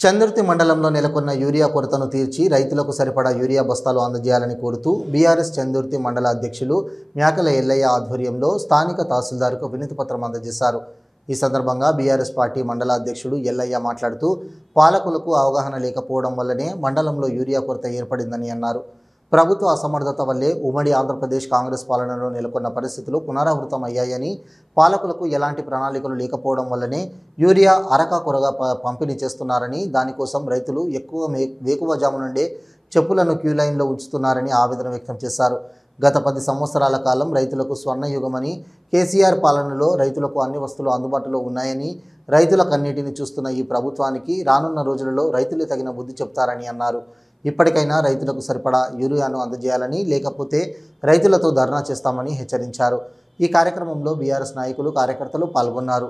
చందుర్తి మండలంలో నెలకొన్న యూరియా కొరతను తీర్చి రైతులకు సరిపడా యూరియా బస్తాలు అందజేయాలని కోరుతూ బీఆర్ఎస్ చందుర్తి మండల అధ్యక్షులు మ్యాకల ఎల్లయ్య ఆధ్వర్యంలో స్థానిక తహసీల్దార్కు వినతిపత్రం అందజేశారు। ఈ సందర్భంగా బీఆర్ఎస్ పార్టీ మండల అధ్యక్షుడు ఎల్లయ్య మాట్లాడుతూ పాలకులకు అవగాహన లేకపోవడం వల్లనే మండలంలో యూరియా కొరత ఏర్పడిందని అన్నారు। ప్రభుత్వ అసమర్థత వల్లే ఉమ్మడి ఆంధ్రప్రదేశ్ కాంగ్రెస్ పాలనలో నెలకొన్న పరిస్థితులు పునరావృతమయ్యాయని, పాలకులకు ఎలాంటి ప్రణాళికలు లేకపోవడం వల్లనే యూరియా అరకాకొరగా పంపిణీ చేస్తున్నారని, దానికోసం రైతులు వేకువజాము నుండే చెప్పులను క్యూ లైన్లో ఉంచుతున్నారని ఆవేదన వ్యక్తం చేశారు। గత 10 సంవత్సరాల కాలం రైతులకు స్వర్ణయుగమని, కేసీఆర్ పాలనలో రైతులకు అన్ని వస్తువులు అందుబాటులో ఉన్నాయని, రైతుల కన్నీటిని చూస్తున్న ఈ ప్రభుత్వానికి రానున్న రోజులలో రైతులు తగిన బుద్ధి చెప్తారని అన్నారు। ఇప్పటికైనా రైతులకు సరిపడా యూరియాను అందజేయాలని, లేకపోతే రైతులతో ధర్నా చేస్తామని హెచ్చరించారు। ఈ కార్యక్రమంలో బీఆర్ఎస్ నాయకులు, కార్యకర్తలు పాల్గొన్నారు।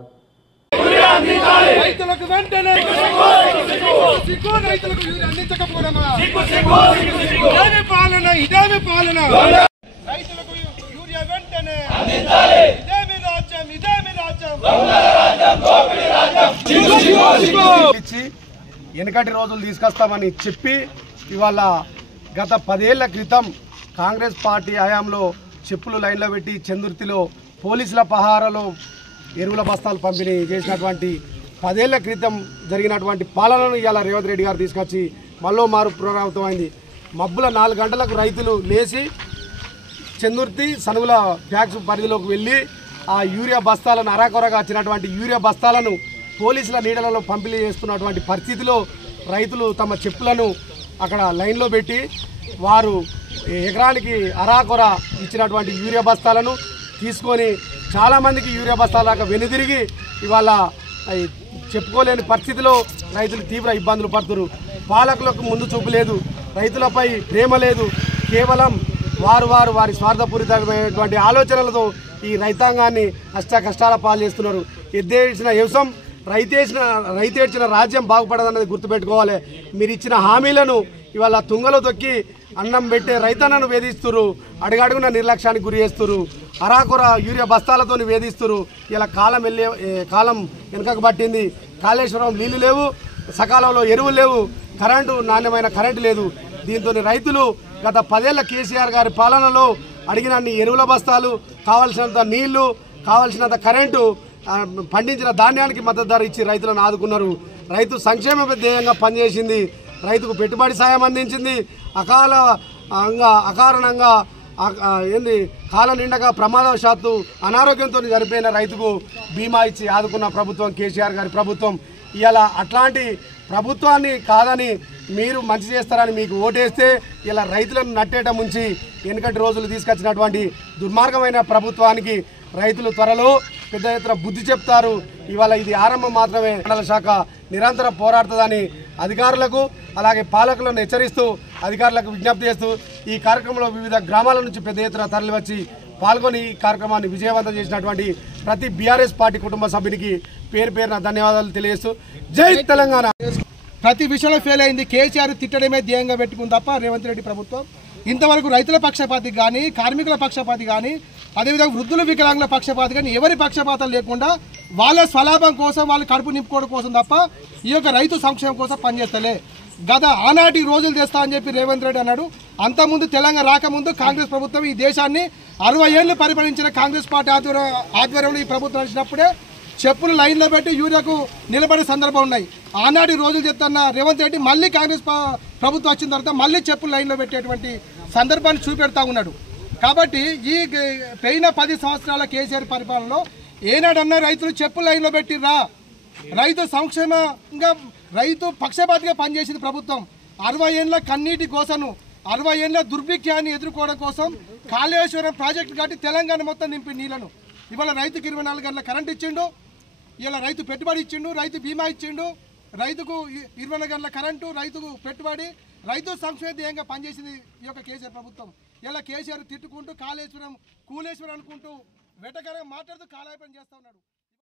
వెనకటి రోజులు తీసుకొస్తామని చెప్పి ఇవాళ గత 10 ఏళ్ల క్రితం కాంగ్రెస్ పార్టీ హయాంలో చెప్పులు లైన్లో పెట్టి చందుర్తిలో పోలీసుల పహారాలో ఎరువుల బస్తాలు పంపిణీ చేసినటువంటి 10 ఏళ్ల క్రితం జరిగినటువంటి పాలనను ఇవాళ రేవంత్ రెడ్డి గారు తీసుకొచ్చి మళ్ళీ మారు పునరావృతం అయింది। మబ్బుల 4 గంటలకు రైతులు లేచి చందుర్తి సనుగుల ఫ్యాక్స్ పరిధిలోకి వెళ్ళి ఆ యూరియా బస్తాలను అరాకొరగా వచ్చినటువంటి యూరియా బస్తాలను పోలీసుల నీడలలో పంపిణీ చేస్తున్నటువంటి పరిస్థితిలో రైతులు తమ చెప్పులను అక్కడ లైన్లో పెట్టి వారు ఎకరానికి అరాకొర ఇచ్చినటువంటి యూరియా బస్తాలను తీసుకొని చాలామందికి యూరియా బస్తాల దాకా వెనుదిరిగి ఇవాళ చెప్పుకోలేని పరిస్థితిలో రైతులు తీవ్ర ఇబ్బందులు పడుతున్నారు। పాలకులకు ముందు చూపు లేదు, రైతులపై ప్రేమ లేదు, కేవలం వారి స్వార్థపూరితమైనటువంటి ఆలోచనలతో ఈ రైతాంగాన్ని కష్టాల పాలు చేస్తున్నారు। ఎద్దేసిన వ్యవసాయం రైతేడ్చిన రాజ్యం బాగుపడదన్నది గుర్తుపెట్టుకోవాలి। మీరు ఇచ్చిన హామీలను ఇవాళ తుంగలో తొక్కి అన్నం పెట్టే రైతన్నను వేధిస్తున్నారు, అడుగడుగున నిర్లక్ష్యానికి గురి చేస్తున్నారు, అరాకొర యూరియా బస్తాలతో వేధిస్తున్నారు। ఇలా కాలం వెనుకకు పట్టింది, కాళేశ్వరం నీళ్లు లేవు, సకాలంలో ఎరువులు లేవు, నాణ్యమైన కరెంటు లేదు। దీంతో రైతులు గత 10 ఏళ్ల కేసీఆర్ గారి పాలనలో అడిగినన్ని ఎరువుల బస్తాలు, కావాల్సినంత నీళ్లు, కావాల్సినంత కరెంటు, పండించిన ధాన్యానికి మద్దతు ధర ఇచ్చి రైతులను ఆదుకున్నారు। రైతు సంక్షేమ ధ్యేయంగా పనిచేసింది, రైతుకు పెట్టుబడి సాయం అందించింది। అకారణంగా కాలం నిండగా ప్రమాదవశాత్తు అనారోగ్యంతో జరిపోయిన రైతుకు బీమా ఇచ్చి ఆదుకున్న ప్రభుత్వం కేసీఆర్ గారి ప్రభుత్వం। ఇలా అట్లాంటి ప్రభుత్వాన్ని కాదని మీరు మంచి చేస్తారని మీకు ఓటేస్తే ఇలా రైతులను నట్టేట ముంచి వెనుకటి రోజులు తీసుకొచ్చినటువంటి దుర్మార్గమైన ప్రభుత్వానికి రైతులు త్వరలో పెద్ద ఎత్తున బుద్ధి చెప్తారు। ఇవాళ ఇది ఆరంభం మాత్రమే। మండల శాఖ నిరంతరం పోరాడుతుందని అధికారులకు అలాగే పాలకులను హెచ్చరిస్తూ అధికారులకు విజ్ఞప్తి చేస్తూ ఈ కార్యక్రమంలో వివిధ గ్రామాల నుంచి పెద్ద ఎత్తున తరలివచ్చి పాల్గొని ఈ కార్యక్రమాన్ని విజయవంతం చేసినటువంటి ప్రతి బీఆర్ఎస్ పార్టీ కుటుంబ సభ్యునికి పేరున ధన్యవాదాలు తెలియజేస్తూ జై తెలంగాణ। ప్రతి విషయంలో ఫెయిల్ అయింది, కేసీఆర్ తిట్టడమే ధ్యేయంగా పెట్టుకుంది తప్ప రేవంత్ రెడ్డి ప్రభుత్వం ఇంతవరకు రైతుల పక్షపాతి కానీ, కార్మికుల పక్షపాతి కానీ, అదేవిధంగా వృద్ధుల వికలాంగుల పక్షపాతి కానీ ఎవరి పక్షపాతం లేకుండా వాళ్ళ స్వలాభం కోసం, వాళ్ళ కడుపు నింపుకోవడం కోసం తప్ప ఈ యొక్క రైతు సంక్షేమం కోసం పనిచేస్తలే। గత ఆనాటి రోజులు తెస్తా అని చెప్పి రేవంత్ రెడ్డి అన్నాడు। అంతకుముందు తెలంగాణ రాకముందు కాంగ్రెస్ ప్రభుత్వం ఈ దేశాన్ని 60 ఏళ్లు పరిపాలించిన కాంగ్రెస్ పార్టీ ఆధ్వర్యంలో ఈ ప్రభుత్వం నడిచినప్పుడే చెప్పులు లైన్లో పెట్టి యూరియాకు నిలబడే సందర్భం ఉన్నాయి। ఆనాటి రోజులు చెప్తున్న రేవంత్ రెడ్డి మళ్ళీ కాంగ్రెస్ ప్రభుత్వం వచ్చిన తర్వాత మళ్ళీ చెప్పులు లైన్లో పెట్టేటువంటి సందర్భాన్ని చూపెడతా ఉన్నాడు। కాబట్టి ఈ పోయిన 10 సంవత్సరాల కేసీఆర్ పరిపాలనలో ఏనాడన్నా రైతులు చెప్పులు లైన్లో పెట్టిర్రా? రైతు సంక్షేమంగా, రైతు పక్షపాతిగా పనిచేసింది ప్రభుత్వం। 60 ఏళ్ళ కన్నీటి కోసను, 60 ఏళ్ళ దుర్భిక్షాన్ని ఎదుర్కోవడం కోసం కాళేశ్వరం ప్రాజెక్టు కట్టి తెలంగాణ మొత్తం నింపి నీళ్లను ఇవాళ రైతుకి 24 గంటల కరెంట్ ఇచ్చిండు, ఇలా రైతు పెట్టుబడి ఇచ్చిండు, రైతు బీమా ఇచ్చిండు, రైతుకు 24 గంటల కరెంటు, రైతుకు పెట్టుబడి, రైతు సంక్షేమ ధ్యేయంగా పనిచేసింది ఈ యొక్క కేసీఆర్ ప్రభుత్వం। ఇలా కేసీఆర్ తిట్టుకుంటూ కూలేశ్వరం అనుకుంటూ వెటకరంగా మాట్లాడుతూ కాలయాపన చేస్తూ ఉన్నాడు।